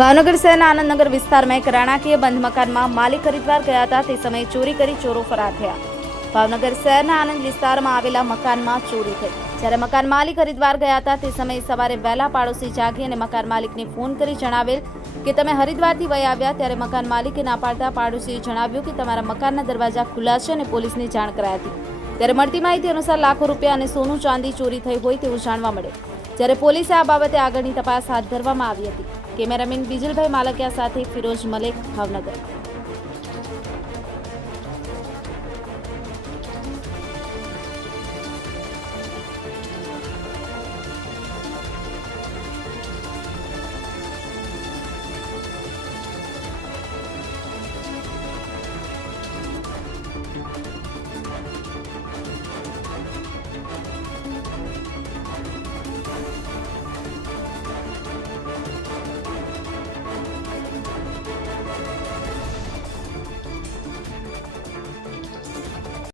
ભાવનગર શહેરના આનંદનગર વિસ્તારમાં એક રાણાકીય બંધ મકાનમાં માલિક ખરીદવાર ગયા હતા તે સમયે ચોરી કરી ચોરો ફરાર થયા। ભાવનગર શહેરના આનંદ વિસ્તારમાં આવેલા મકાનમાં ચોરી થઈ। જ્યારે મકાન માલિક ખરીદવાર ગયા હતા તે સમયે સવારે વહેલા પાડોશી જાગી અને મકાન માલિકને ફોન કરી જણાવેલ કે તમે હરિદ્વારથી વહી આવ્યા। ત્યારે મકાન માલિકે ના પાડતા પાડોશીએ જણાવ્યું કે તમારા મકાનના દરવાજા ખુલ્લા છે અને પોલીસને જાણ કરાઈ હતી। ત્યારે મળતી માહિતી અનુસાર લાખો રૂપિયા અને સોનું ચાંદી ચોરી થઈ હોય તેવું જાણવા મળે। જ્યારે પોલીસે આ બાબતે આગળની તપાસ હાથ ધરવામાં આવી હતી। કેમેરામેન બીજલભાઈ માલકિયા સાથે ફિરોઝ મલેક, ભાવનગર।